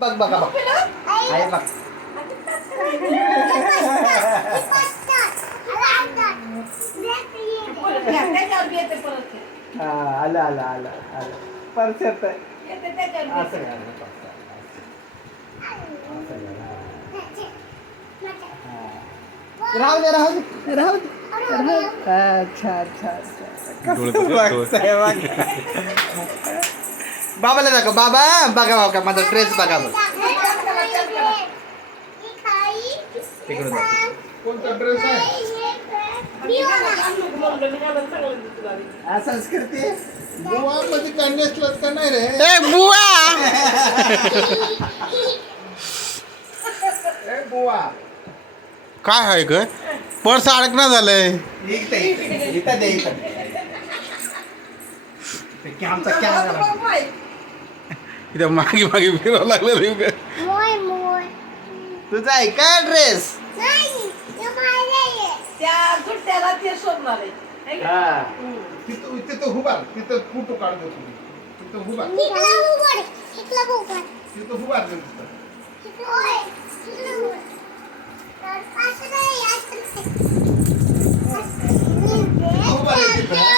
बघ बघ बघ अच्छा अच्छा अच्छा बाबाला दाखव बाबा बघा बघा माझा ड्रेस बघा काय नाही रे ए आहे ग पर्स झालंय इथे मागे मागे फिरावं लागलं नेमकं तुझा आहे का ड्रेस त्या सुट्ट्याला ते सोडणार आहे है का? तिथं तिथं उभार तिथं फोटो काढतो तुम्ही तिथं उभार तिथं उभार दे तिथं. उभा राहा तिथं.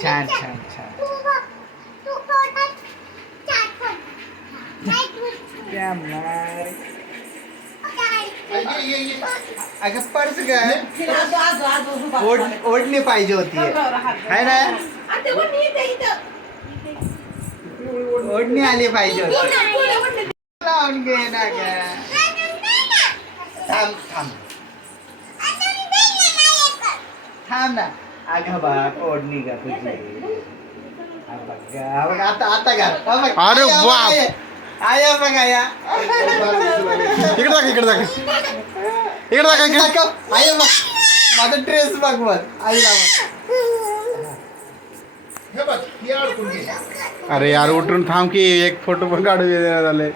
छान छान छान छान क्या पर्स काय ओढ होती है ना ओढणी आली पाहिजे होती थाम थाम थाम ना अरे अरे यार उठन थाम की एक फोटो पण मैं झाले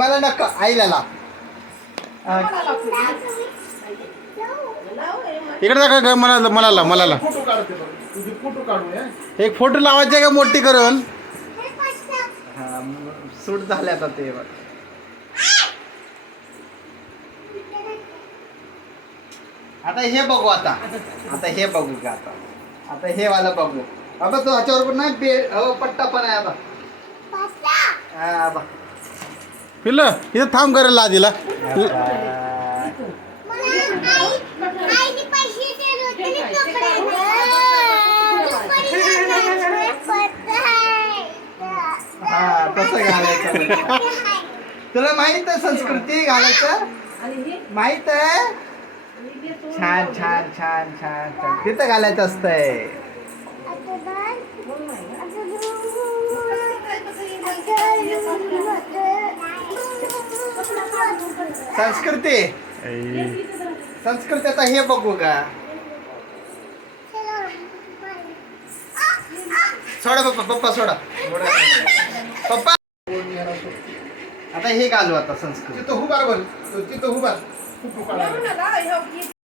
मला नका इकडे दाखव का मला मला मला एक फोटो लावायचे का मोठी करून सूट झाले आता ते बघ आता हे बघू आता आता हे बघू का आता आता हे वाला बघू अब तो ह्याच्यावर पण नाही बे हो पट्टा पण आहे आता हा बघ पिल्ल इथं थांब करेल आधीला कसं घालायचं तुला माहित आहे संस्कृती घालायचं माहित आहे छान छान छान छान छान तिथं घालायचं असतंय संस्कृती संस्कृती आता हे बघू का सोडा पप्पा पप्पा सोडा पप्पा आता हे घालू आता संस्कृत तिथं हुबार बोल तिथं हुबार खूप